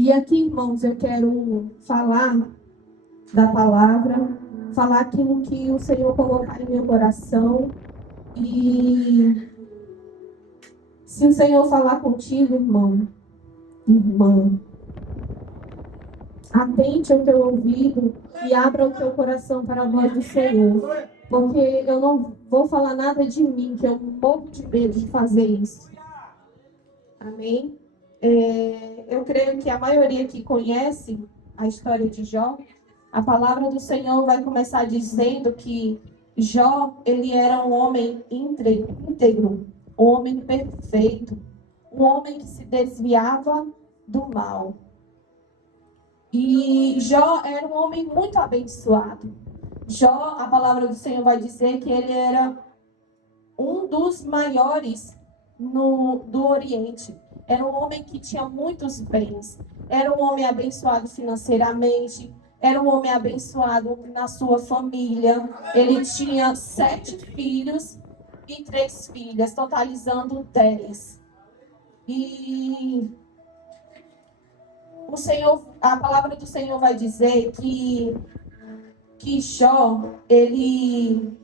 E aqui, irmãos, eu quero falar da palavra, falar aquilo que o Senhor colocar em meu coração. E se o Senhor falar contigo, irmão, irmã, atente ao teu ouvido e abra o teu coração para a voz do Senhor. Porque eu não vou falar nada de mim, que eu morro de medo de fazer isso. Amém? Eu creio que a maioria que conhece a história de Jó, a palavra do Senhor vai começar dizendo que Jó, ele era um homem íntegro, um homem perfeito, um homem que se desviava do mal. E Jó era um homem muito abençoado. Jó, a palavra do Senhor vai dizer que ele era um dos maiores do Oriente. Era um homem que tinha muitos bens. Era um homem abençoado financeiramente. Era um homem abençoado na sua família. Ele tinha 7 filhos e 3 filhas, totalizando 10. E o Senhor, a palavra do Senhor vai dizer que Jó, ele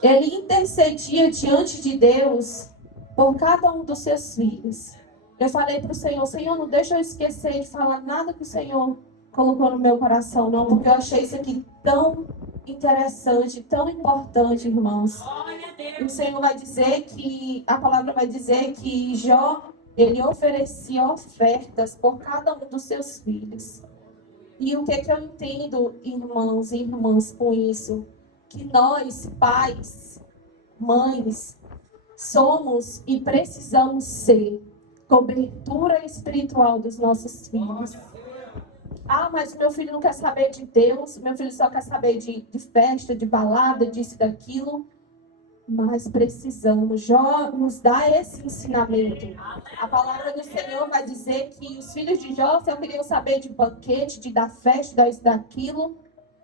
intercedia diante de Deus por cada um dos seus filhos. Eu falei para o Senhor, Senhor, não deixa eu esquecer de falar nada que o Senhor colocou no meu coração, não, porque eu achei isso aqui tão interessante, tão importante, irmãos. O Senhor vai dizer que, a palavra vai dizer que Jó, ele oferecia ofertas por cada um dos seus filhos. E o que eu entendo, irmãos e irmãs, com isso? Que nós, pais, mães, somos e precisamos ser cobertura espiritual dos nossos filhos. Ah, mas meu filho não quer saber de Deus, meu filho só quer saber de festa, de balada, disso e daquilo. Mas precisamos. Jó nos dá esse ensinamento. A palavra do Senhor vai dizer que os filhos de Jó só queriam saber de banquete, de dar festa, disso, daquilo.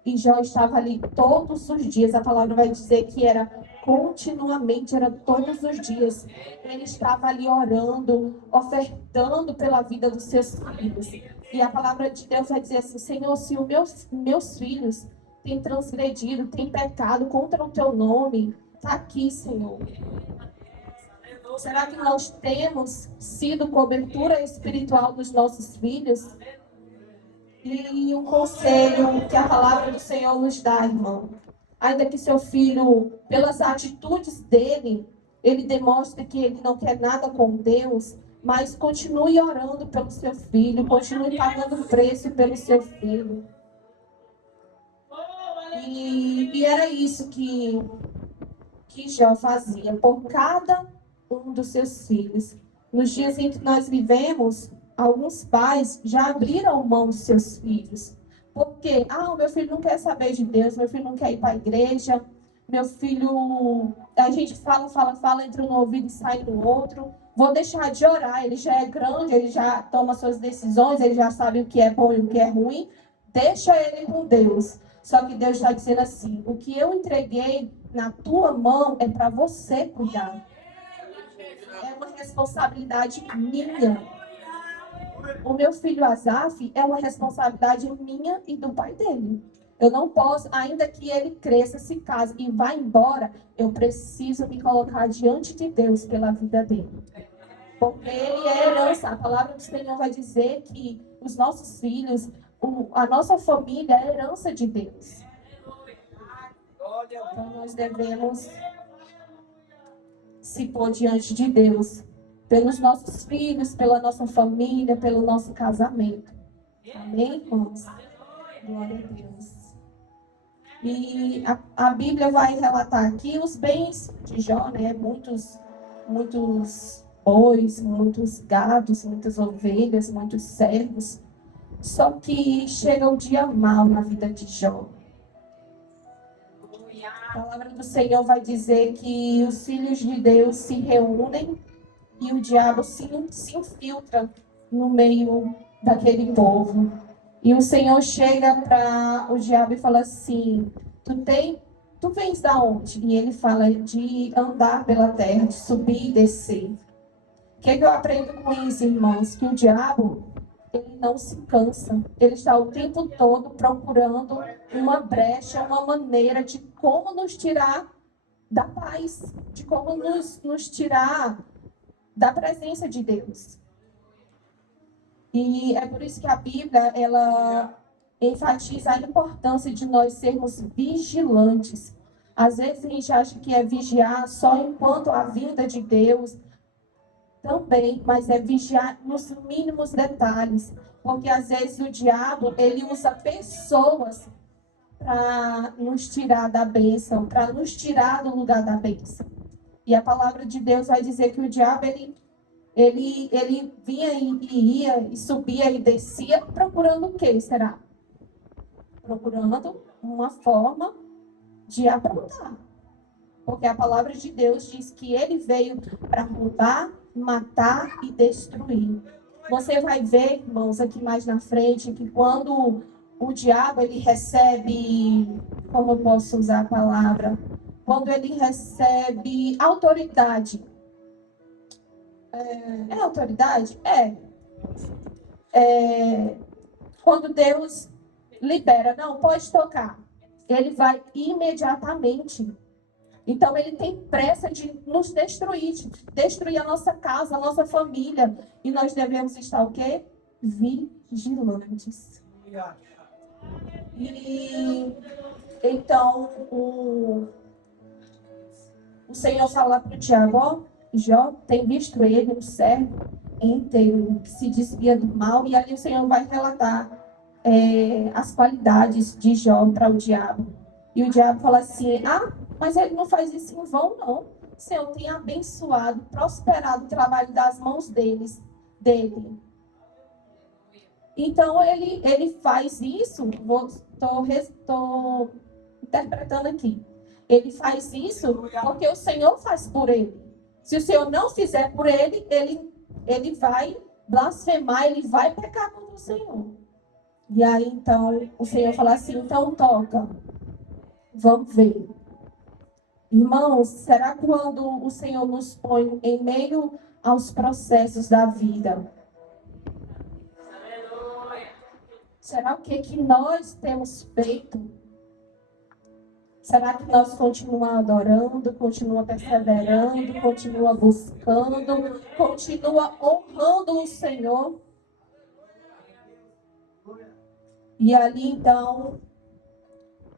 E Jó estava ali todos os dias. A palavra vai dizer que era continuamente, era todos os dias. Ele estava ali orando, ofertando pela vida dos seus filhos. E a palavra de Deus vai dizer assim, Senhor, se os meus filhos têm transgredido, têm pecado contra o teu nome, está aqui, Senhor. Será que nós temos sido cobertura espiritual dos nossos filhos? E um conselho que a palavra do Senhor nos dá, irmão. Ainda que seu filho, pelas atitudes dele, ele demonstre que ele não quer nada com Deus, mas continue orando pelo seu filho, continue pagando preço pelo seu filho. E era isso que Jó fazia por cada um dos seus filhos. Nos dias em que nós vivemos, alguns pais já abriram mão dos seus filhos. Porque, o meu filho não quer saber de Deus, meu filho não quer ir para a igreja, meu filho, a gente fala, entra no ouvido e sai no outro. Vou deixar de orar, ele já é grande, ele já toma suas decisões, ele já sabe o que é bom e o que é ruim. Deixa ele com Deus. Só que Deus está dizendo assim, o que eu entreguei na tua mão é para você cuidar. É uma responsabilidade minha. O meu filho Asaf é uma responsabilidade minha e do pai dele. Eu não posso, ainda que ele cresça, se case e vá embora, eu preciso me colocar diante de Deus pela vida dele. Porque ele é herança. A palavra do Senhor vai dizer que os nossos filhos, a nossa família é herança de Deus. Então nós devemos se pôr diante de Deus, pelos nossos filhos, pela nossa família, pelo nosso casamento. Amém, irmãos? Glória a Deus. E a Bíblia vai relatar aqui os bens de Jó, né? Muitos bois, muitos gados, muitas ovelhas, muitos servos. Só que chega um dia mau na vida de Jó. A palavra do Senhor vai dizer que os filhos de Deus se reúnem e o diabo se infiltra no meio daquele povo. E o Senhor chega para o diabo e fala assim, tu vens da onde? E ele fala de andar pela terra, de subir e descer. que eu aprendo com isso, irmãos? Que o diabo, ele não se cansa. Ele está o tempo todo procurando uma brecha, uma maneira de como nos tirar da paz, de como nos tirar da presença de Deus. E é por isso que a Bíblia, ela enfatiza a importância de nós sermos vigilantes. Às vezes a gente acha que é vigiar só enquanto a vinda de Deus, também, mas é vigiar nos mínimos detalhes. Porque às vezes o diabo, ele usa pessoas para nos tirar da bênção, para nos tirar do lugar da bênção. E a palavra de Deus vai dizer que o diabo, ele vinha e ia, e subia e descia, procurando o quê, será? Procurando uma forma de aprontar. Porque a palavra de Deus diz que ele veio para roubar, matar e destruir. Você vai ver, irmãos, aqui mais na frente, que quando o diabo, ele recebe, como eu posso usar a palavra? Quando ele recebe autoridade. É autoridade? Quando Deus libera, não, pode tocar. Ele vai imediatamente. Então, ele tem pressa de nos destruir, de destruir a nossa casa, a nossa família. E nós devemos estar o quê? Vigilantes. E então, o Senhor fala para o Tiago, ó, Jó tem visto ele, um servo inteiro, que se desvia do mal. E ali o Senhor vai relatar as qualidades de Jó para o diabo. E o diabo fala assim, mas ele não faz isso em vão, não. O Senhor tem abençoado, prosperado o trabalho das mãos dele. Então, ele faz isso, estou interpretando aqui. Ele faz isso porque o Senhor faz por ele. Se o Senhor não fizer por ele, ele vai blasfemar, ele vai pecar contra o Senhor. E aí, então, o Senhor fala assim, então toca. Vamos ver. Irmãos, será quando o Senhor nos põe em meio aos processos da vida? Será o que nós temos feito? Será que nós continuamos adorando, continuamos perseverando, continuamos buscando, continuamos honrando o Senhor? E ali, então,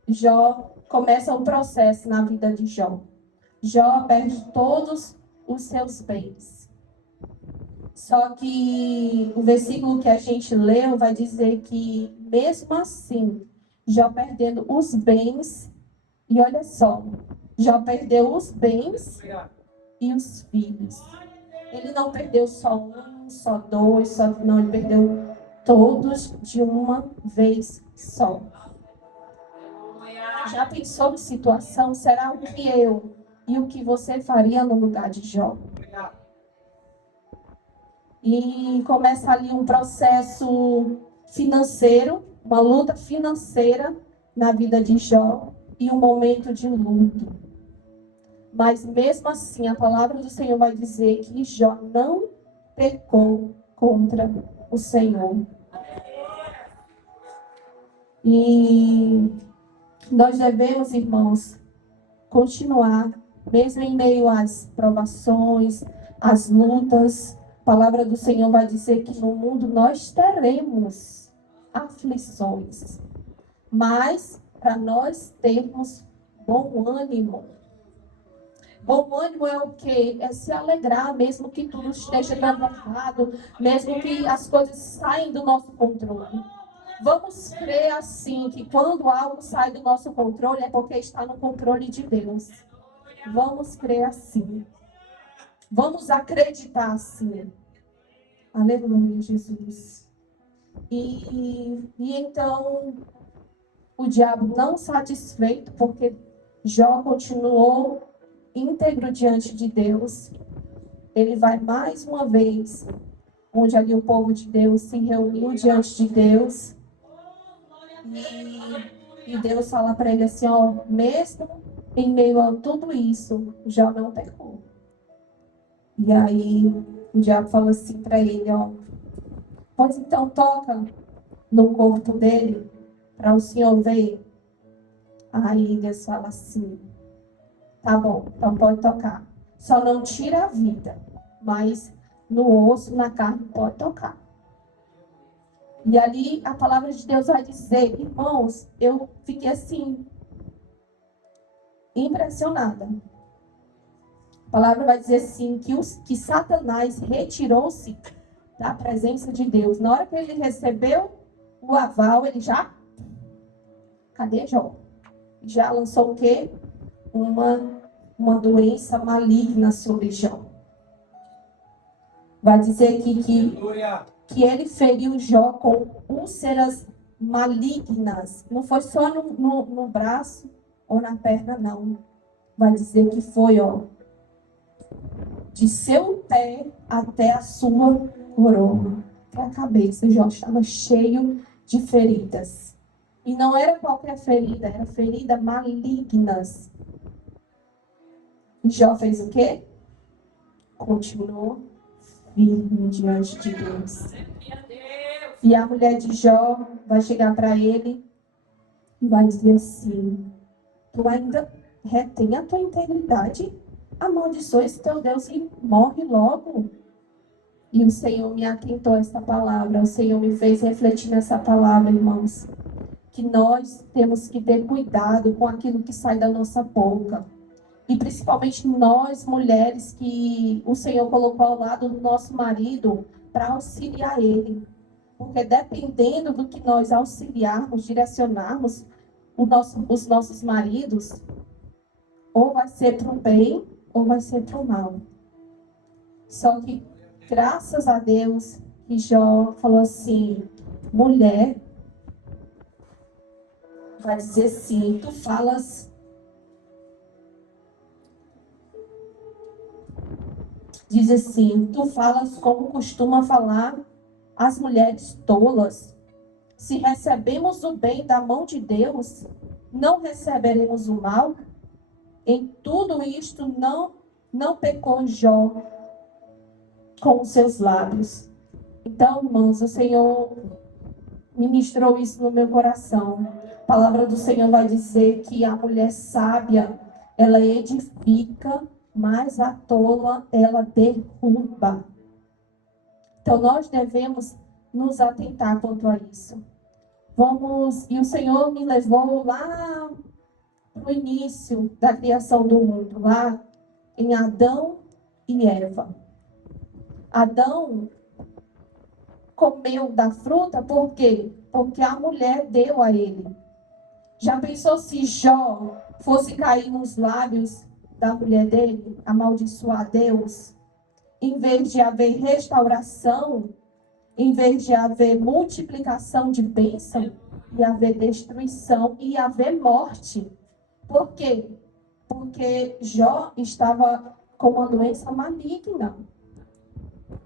Jó começa um processo na vida de Jó. Jó perde todos os seus bens. Só que o versículo que a gente leu vai dizer que, mesmo assim, Jó perdendo os bens, e olha só, Jó perdeu os bens e os filhos. Ele não perdeu só um, só dois, não, ele perdeu todos de uma vez só. Já pensou em situação? Será o que eu e o que você faria no lugar de Jó? E começa ali um processo financeiro, uma luta financeira na vida de Jó e um momento de luto. Mas mesmo assim, a palavra do Senhor vai dizer que Jó não pecou contra o Senhor. E nós devemos, irmãos, continuar, mesmo em meio às provações, às lutas. A palavra do Senhor vai dizer que no mundo nós teremos aflições. Mas, para nós termos bom ânimo. Bom ânimo é o quê? É se alegrar, mesmo que tudo esteja dando errado, mesmo que as coisas saem do nosso controle. Vamos crer assim, que quando algo sai do nosso controle é porque está no controle de Deus. Vamos crer assim. Vamos acreditar assim. Aleluia, Jesus. E então, o diabo não satisfeito, porque Jó continuou íntegro diante de Deus, ele vai mais uma vez, onde ali o povo de Deus se reuniu diante de Deus, e Deus fala para ele assim, ó, mesmo em meio a tudo isso, Jó não pecou. E aí O diabo falou assim para ele, ó, pois então toca no corpo dele para o senhor ver. Aí Deus fala assim, tá bom, então pode tocar. Só não tira a vida, mas no osso, na carne, pode tocar. E ali a palavra de Deus vai dizer, irmãos, eu fiquei assim, impressionada. A palavra vai dizer assim, que Satanás retirou-se da presença de Deus. Na hora que ele recebeu o aval, ele já, cadê Jó? Já lançou o quê? Uma doença maligna sobre Jó. Vai dizer aqui que ele feriu Jó com úlceras malignas. Não foi só no braço ou na perna, não. Vai dizer que foi, ó, de seu pé até a sua coroa, até a cabeça. Jó estava cheio de feridas. E não era qualquer ferida, era ferida malignas. E Jó fez o quê? Continuou firme diante de Deus. E a mulher de Jó vai chegar para ele e vai dizer assim, tu ainda retém a tua integridade? Amaldiçoa esse teu Deus e morre logo. E o Senhor me atentou a essa palavra, o Senhor me fez refletir nessa palavra, irmãos. Que nós temos que ter cuidado com aquilo que sai da nossa boca. E principalmente nós, mulheres, que o Senhor colocou ao lado do nosso marido para auxiliar ele. Porque dependendo do que nós auxiliarmos, direcionarmos os nossos maridos, ou vai ser para o bem, ou vai ser para o mal. Só que, graças a Deus, que Jó falou assim, mulher, vai dizer assim, tu falas, diz assim, tu falas como costuma falar as mulheres tolas. Se recebemos o bem da mão de Deus, não receberemos o mal? Em tudo isto não pecou Jó com os seus lábios. Então, irmãos, o Senhor ministrou isso no meu coração. A palavra do Senhor vai dizer que a mulher sábia, ela edifica, mas a tola, ela derruba. Então, nós devemos nos atentar quanto a isso. E o Senhor me levou lá no início da criação do mundo, lá em Adão e Eva. Adão comeu da fruta, por quê? Porque a mulher deu a ele. Já pensou se Jó fosse cair nos lábios da mulher dele, amaldiçoar Deus? Em vez de haver restauração, em vez de haver multiplicação de bênção, ia haver destruição e ia haver morte. Por quê? Porque Jó estava com uma doença maligna.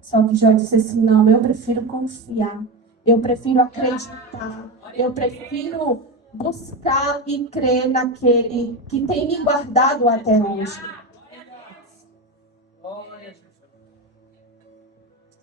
Só que Jó disse assim, não, eu prefiro confiar, eu prefiro acreditar, eu prefiro buscar e crer naquele que tem me guardado até hoje.